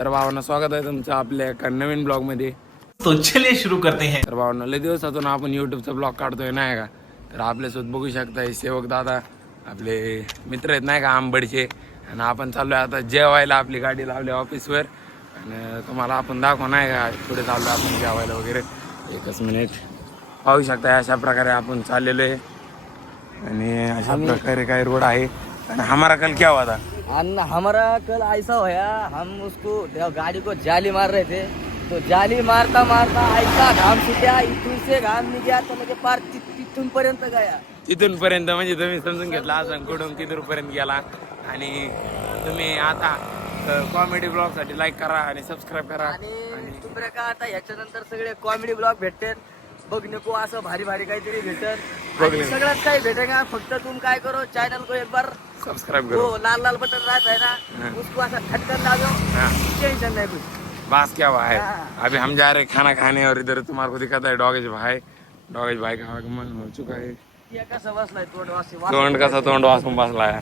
तर भावना स्वागत आहे तुमचं आपल्या एका नवीन ब्लॉग मध्ये. तो चलिए शुरू करते हैं. तर भावना लय दिवसातून आपण युट्यूबचा ब्लॉग काढतोय नाही का. तर आपल्यासोबत बघू शकता सेवक दादा आपले मित्र आहेत नाही का आंबडचे. आणि आपण चाललोय आता जेवायला. आपली गाडी लावली ऑफिसवर आणि तुम्हाला आपण दाखवू नाही का पुढे चाललोय आपण जेवायला वगैरे. एकच मिनिट. पाहू शकता अशा प्रकारे आपण चाललेलो आहे आणि अशा प्रकारे काही रोड आहे. आणि हमारा कल क्या हुआ था? हमारा कल ऐसा होया, हम उसको गाड़ी को जाली मार रहे थे, तो जाली मारता मारता ऐसा घाम सुट्या, इथून से घाम निघा तो म्हणजे पार तिथून पर्यंत गया. तिथून पर्यंत म्हणजे तुम्ही समजून घेतला असं कुठून किती पर्यंत गेला. आणि तुम्ही आता कॉमेडी ब्लॉग साठी लाईक करा आणि सबस्क्राईब करा. आणि तुमच्या का आता याच्यानंतर सगळे कॉमेडी ब्लॉग भेटते बघ नको असं भारी भारी काहीतरी भेटत. सगळ्यात काही भेटेगा. फक्त तुम काय करो चॅनल को एक बार सब्सक्राइब करो. वो लाल लाल बटन रहता है ना, उसको ऐसा खटकन डालो, टेंशन नहीं कुछ. बास क्या हुआ है. अभी हम जा रहे खाना खाने और इधर तुम्हारे को दिखाता है डॉगेज भाई का आगमन हो चुका है. कसं बसलाय तोंड कसा तोंड वासून बसलाय.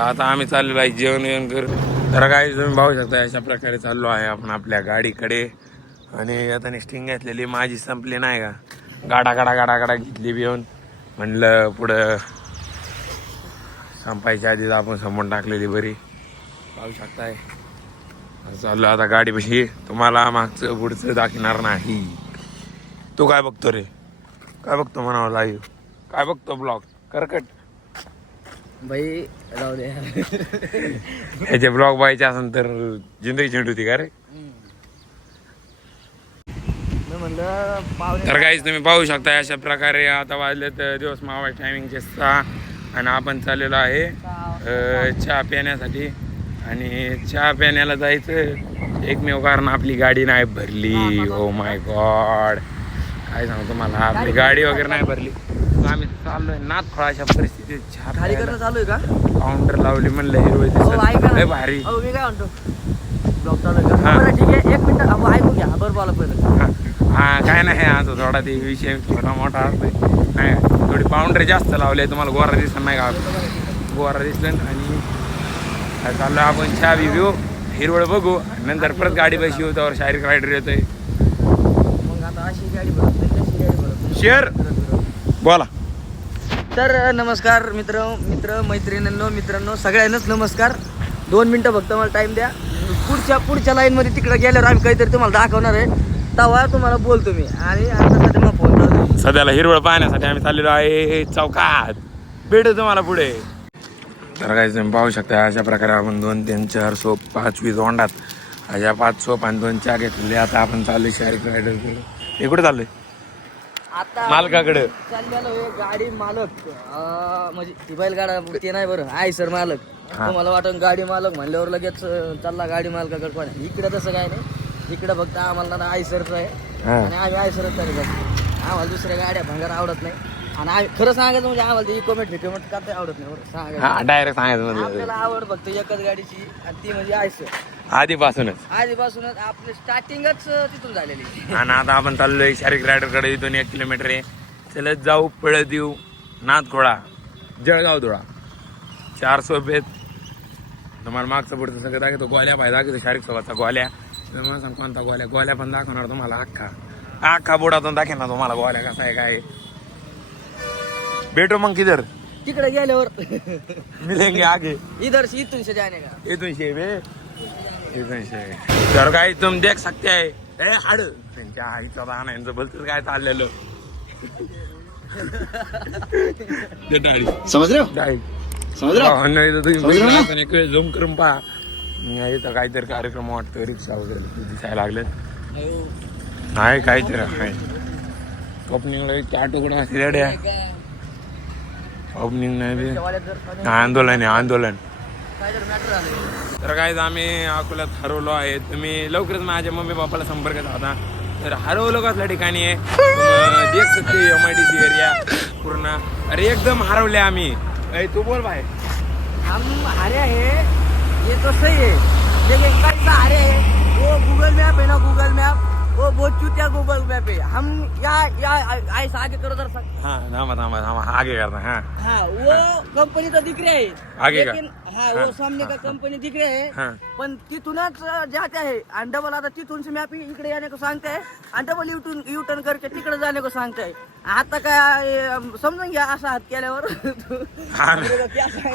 आता आम्ही चाललेलो आहे जेवण कर. तर काय तुम्ही पाहू शकता अशा प्रकारे चाललो आहे आपण आपल्या गाडीकडे. आणि आता स्टिंग घेतलेली माझी संपली नाही का. गाडा घेतली येऊन म्हणलं पुढं संपायच्या आधीच आपण समोर टाकलेली बरी. पाहू शकताय चाललो आता गाडीपाशी. तुम्हाला मागचं पुढचं दाखवणार नाही. तू काय बघतो रे? काय बघतो म्हणावं लाईव्ह? काय बघतो ब्लॉग करकट भाई राहू दे. याचे ब्लॉग पाहायचे असेल तर जिंदगी झेंड होती का रे. तर काहीच तुम्ही पाहू शकता अशा प्रकारे आता वाजले तर दिवस मावा टायमिंगचे 6 आणि आपण चाललेलो आहे चहा पिण्यासाठी. आणि चहा पिण्याला जायचं एकमेव कारण आपली गाडी नाही भरली. ओ माय गॉड काय सांगू तुम्हाला आपली गाडी वगैरे नाही भरली. आम्ही चाललोय नाथखोळा अशा परिस्थितीत चहा खाली करणं चालू आहे का? काउंटर लावली म्हणलं हिरवळ दिसत भारी. मी काय म्हणतो ब्लॉग चालू आहे का? बरं ठीक आहे 1 मिनिट ऐकून घ्या. बरं बोला पहिलं. हा काय नाही आज थोडा ते विषय छोटा मोठा असतोय नाही. थोडी बाउंड्री जास्त लावली तुम्हाला गोरा दिसत नाही का. गोरा दिसलं आणि चाललो आपण चहा बी घेऊ हिरवळ बघू नंतर परत गाडी बशी येऊ. त्यावर शारीरिक रायडर येतोय. मग आता अशी गाडी भरत शेअर बोला. तर नमस्कार मित्रांनो सगळ्यांनाच नमस्कार. 2 मिनिटं फक्त मला टाइम द्या. पुढच्या लाईनमध्ये तिकडे गेल्यावर आम्ही काहीतरी तुम्हाला दाखवणार आहे. तेव्हा तुम्हाला बोलतो मी. आणि आता सध्या मग फोन चालू. सध्याला हिरवळ पाहण्यासाठी आम्ही चाललेलो आहे चौकात. भेटू तुम्हाला पुढे. तर काय तुम्ही पाहू शकता अशा प्रकारे आपण 2, 3, 4 सोप 5 तोंडात अशा 5 सोप आणि 2 चहा घेतलेले. आता आपण चाललोय शारीरिक रायडर कडे. हे कुठे चाललोय? आता मालकाकडे चाललेलो आहे. गाडी मालक म्हणजे ती बैलगाडा ते नाही बरं आहे सर मालक. तुम्हाला वाटून गाडी मालक म्हणल्यावर लगेच चालला गाडी मालकाकडे. कोण इकडे तसं काय नाही. इकडे फक्त आम्हाला आयसरच आहे आणि आम्ही आयसरच तरी आम्हाला दुसऱ्या गाड्या भंगार आवडत नाही. आणि आम्ही खरं सांगायचं म्हणजे आम्हाला ते इकोमेट का ते आवडत नाही. बरं सांगायचं डायरेक्ट सांगायचं आपल्याला आवड फक्त एकच गाडीची आणि ती म्हणजे आयसर. आधीपासूनच आपली स्टार्टिंगच तिथून झालेली. आणि आता आपण चाललोय शारीरिक रायडर कडे. इथून 1 किलोमीटर आहे. चलत जाऊ पळत येऊ. नाथखोळा जळगाव धुळा 4 सोप आहेत. तुम्हाला मागचं पुढचं सगळं दाखवतो. गोल्या पाहिजे दाखवतो शारीरिक सोबतचा गोल्या. मला सांग कोणता गोल्या पण दाखवणार तुम्हाला. अख्खा बोर्डातून दाखवणार तुम्हाला गोल्या कसा आहे काय. भेटो मग किधर तिकडे गेल्यावर मिलेंगे आगे. इथून से जाने का. इथून शे. तर काय तुम देख सकते आहे हाड त्यांच्या आईचा राहणं यांचं बोलतच काय चाललेलं. समझ रहे तुम्ही एक वेळ झूम करून पहा. इथं काहीतरी कार्यक्रम वाटतो. रिक्षा वगैरे दिसायला लागलेत. नाही काहीतरी आहे. ओपनिंगला ऑटो कुठे रेडी आहे. ओपनिंग नाही आंदोलन. तर काय आम्ही अकोल्यात हरवलो आहे. तुम्ही लवकरच माझ्या मम्मी पप्पाला संपर्क साधा. तर हरवलो कसल्या ठिकाणी आहे देख सकते MIDC एरिया पूर्ण. अरे एकदम हरवले आम्ही. तू बोल भाई. हम हरे हैं ये तो सही है लेकिन कैसा हरे हैं वो गूगल मैप है ना. गूगल मैप वो बहुत चूतिया गूगल मैप है. हम या ऐसा आगे करो जरा. हाँ थामा आगे करना. हाँ वो कंपनी तो दिख रही है आगे का. लेकिन हाँ वो सामने का कंपनी दिख रहे है हाँ पण तिथूनच जाते आहे आणि डबल आता तिथून से मॅप इकडे येणे को सांगते आहे आणि डबल यू टर्न करके तिकडे जाणे को सांगते आहे आता काय समजून घ्या असा हात केल्यावर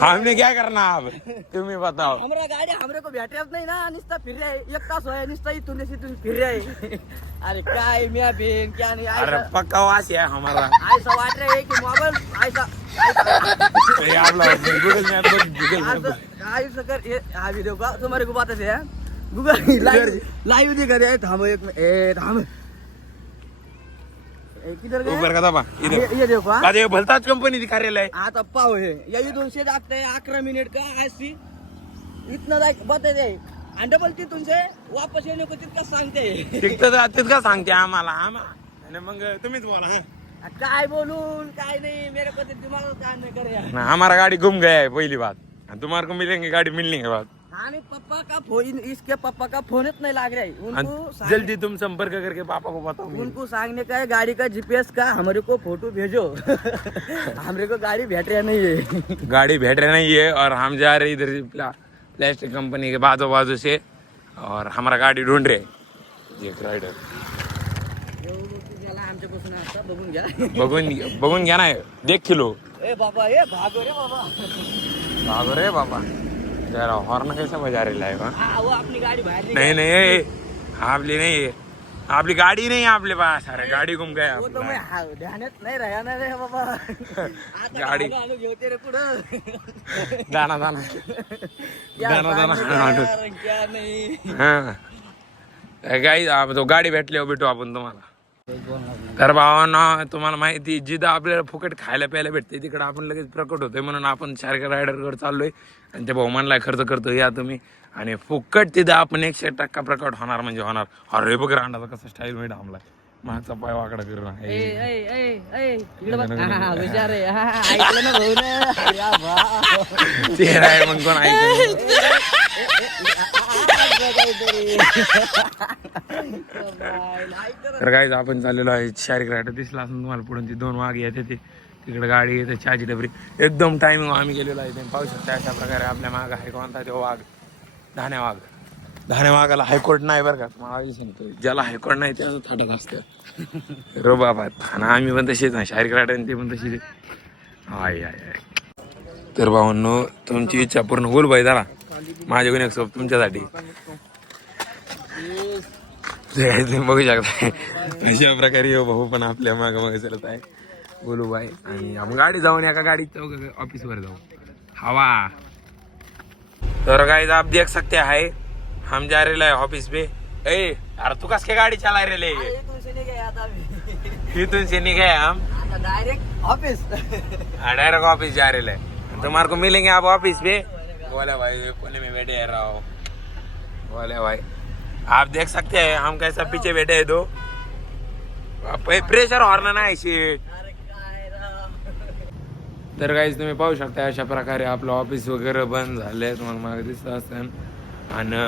हमने क्या करना अब तुम्ही बताओ हमरा गाडी हमरे को भेटत नाही ना निस्ता फिर रहे एक तास होय निस्ता इथून फिर रहे अरे काय म्या बेन क्या नहीं अरे पक्का वास है हमारा ऐसा वाट रहा है कि मोबाइल ऐसा ये आप लोग गूगल मैप ऐसा कर ये हा वीडियो का तुम्हारे को पता है गूगल लाइव दिखा रहा है थांबो एक थांब किधर गए ऊपर का दबा इधर ये देखो हाँ? अरे भलताच कंपनी दिखा रही है आता पाव हे या इथून से जागते है 11 मिनिट का ऐसी इतना लाइक बता दे आणि डबल तिथून से वापस येणे को तितका सांगते तितका सांगते आम्हाला आणि मग तुम्हीच बोला काय बोलून काय नाही मेरे को दिमाग काम नहीं करे यार हमारा गाड़ी गुम गया है पहली बात तुम्हारे को मिलेंगे गाड़ी मिलने के बाद आणि पप्पा का फोन इसके पप्पा का फोन नहीं लग रहा है उनको जल्दी तुम संपर्क करके पापा को बताओ उनको सांगने का है गाड़ी का जीपीएस का हमारे को फोटो भेजो हमारे को गाड़ी भेट रहा नहीं है गाड़ी भेट रही नहीं है और हम जा रहे इधर प्लास्टिक कंपनी के बाजू से और हमारा गाड़ी ढूंढ रहे एक राइडर आमच्यापासून आता बघून घ्या बघून घ्या ना देख किलो ए बाबा ए भागो रे बाबा भागो रे बाबा जरा हॉर्न कैसा बजा रहे है वो अपनी गाड़ी बाहर नहीं आपली नहीं है आपली गाड़ी नहीं है आपले पास अरे गाड़ी घूम गया वो तो मैं ध्यानात नाही राहा ना रे बाबा आता गाडी घेते रे पुढं दाना क्या नाही काही तो गाडी भेटली भेटू आपण तुम्हाला तर भावांना तुम्हाला माहिती जिथं आपल्याला फुकट खायला प्यायला भेटते तिकडे आपण लगेच प्रकट होतोय म्हणून आपण सारख्या रायडरकडे चाललोय आणि त्या भाऊमानला खर्च करतो या तुम्ही आणि फुकट तिथं आपण 100% प्रकट होणार म्हणजे होणार अरे बघ रांडाचा कसं स्टाईल मिळत आमला माझा पाय वाकडा करून विचार ऐकलं ना भाऊ ते आहे मग कोण ऐकलं तर काय आपण चाललेलो आहे शारीरिक रायडर दिसला असून तुम्हाला पुढून ती 2 वाघ येते ते तिकडे गाडी येते चहाची डबरी एकदम टायमिंग आम्ही गेलेलो आहे पाहू शकता अशा प्रकारे आपल्या मागं आहे कोणता तो वाघ धाण्या वाघाला हायकोर्ट नाही बरं का मला सांगतो ज्याला हायकोर्ट नाही त्याचं थाटत असतं रो बाबा आणि आम्ही पण तसेच ना शारीरिक रायडर ते पण तशी आय तर भाऊंनो तुमची इच्छा पूर्ण होईल बाई झाला माझ्याकडून एक सोप तुमच्यासाठी बघू शकता अशा प्रकारे भाऊ पण आपल्या मागं चलत आहे बोलू बाई आणि आपण गाडी जाऊन एका गाडीत ऑफिस वर जाऊ हवा तर गाइस आप देख सकते हैं हम जा रहे हैं ऑफिस पे ए यार तू कस के गाड़ी चला रहे ले इथून से नहीं गए हम डायरेक्ट ऑफिस डायरेक्ट ऑफिस जा रहे हैं तुम्हारे को मिलेंगे आप ऑफिस पे बोले भाई कोने में बैठे रहो बोले भाई आप देख सकते हैं हम कैसा पीछे बैठे हैं दो प्रेशर हॉर्न नाही शीट तर काहीच तुम्ही पाहू शकता अशा प्रकारे आपलं ऑफिस वगैरे बंद झालंय तुम्हाला मागे दिसत असेल आणि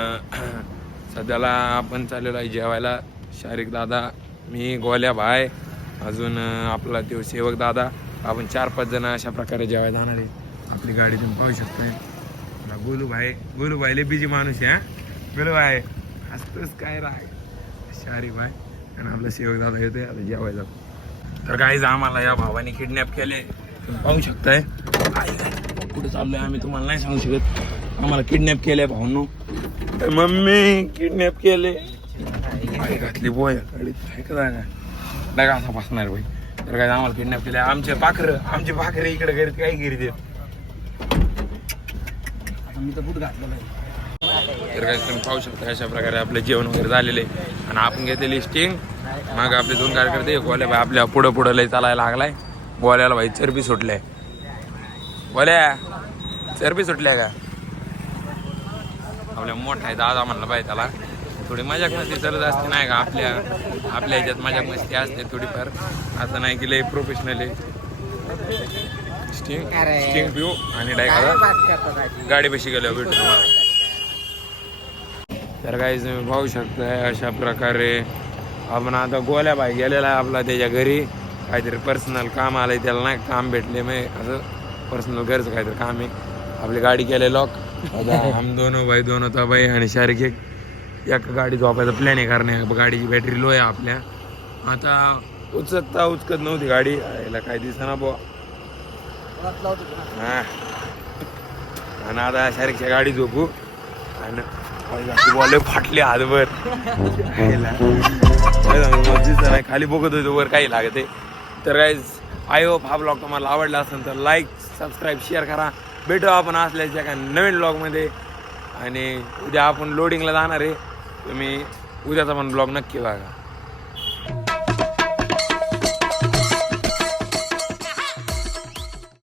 सध्याला आपण चाललेलो आहे जेवायला शारीरिक दादा मी गोल्या भाई अजून आपला तो सेवक दादा आपण 4-5 जण अशा प्रकारे जेवायला जाणार आहे आपली गाडी तुम्ही पाहू शकता गोलू भाई लय बिजी माणूस आहे गोलू भाई असतोच काय राग शारीरिक भाई आणि आपला सेवक दादा येतोय आता जेवायला तर काहीच आम्हाला या भावाने किडनॅप केले तुम्ही पाहू शकताय कुठे चाललोय आम्ही तुम्हाला नाही सांगू शकत आम्हाला किडनॅप केलंय भाऊंनो मम्मी किडनॅप केले गाडी घातली बोय गाडीत का असा बसणार भाई तर काय आम्हाला किडनॅप केले आमची पाखरं इकडे घरी काही गिरी देत मी तर बूट घातलेलं तर काय तुम्ही पाहू शकता अशा प्रकारे आपलं जेवण वगैरे झालेले आणि आपण घेतलेली स्टिंग मागे आपले 2 कार्यकर्ते गोल्या भाई आपल्या पुढं लय चालायला लागलाय गोल्याला भाई चरबी सुटलाय गोल्या चरबी सुटल्या का आपल्या मोठा आहे दादा म्हणलं पाहिजे त्याला थोडी मजाक मस्ती चालत असते नाही का आपल्या ह्याच्यात मजाक मस्ती असते थोडीफार असं नाही की लय प्रोफेशनल आहे स्टिंग पिऊ आणि डायरेक्ट गाडी बशी गेल्यावर भेटू तुम्हाला तर काही तुम्ही पाहू शकता अशा प्रकारे आपण आता गोल्या भाई गेलेला आहे आपला त्याच्या घरी काहीतरी पर्सनल काम आलंय त्याला नाही काम भेटले मग असं पर्सनल घरचं काहीतरी काम आहे आपली गाडी केले लॉक. आता हम दोनों भाई आणि शारिक एक गाडी झोपायचा प्लॅन आहे कारण गाडीची बॅटरी लो आहे आपल्या. आता उचकत नव्हती गाडी याला काय दिसना बुवा. हा आणि आता शारिकच्या गाडी झोपू आणि बॉल फाटले हातभर नाही खाली बघत होतो वर काही लागत आहे. तर गाईज आय होप हा ब्लॉग तुम्हाला आवडला असेल तर लाईक सबस्क्राईब शेअर करा. भेटू आपण असल्याच्या एका नवीन ब्लॉगमध्ये. आणि उद्या आपण लोडिंगला जाणार आहे. तुम्ही उद्याचा पण ब्लॉग नक्की बघा.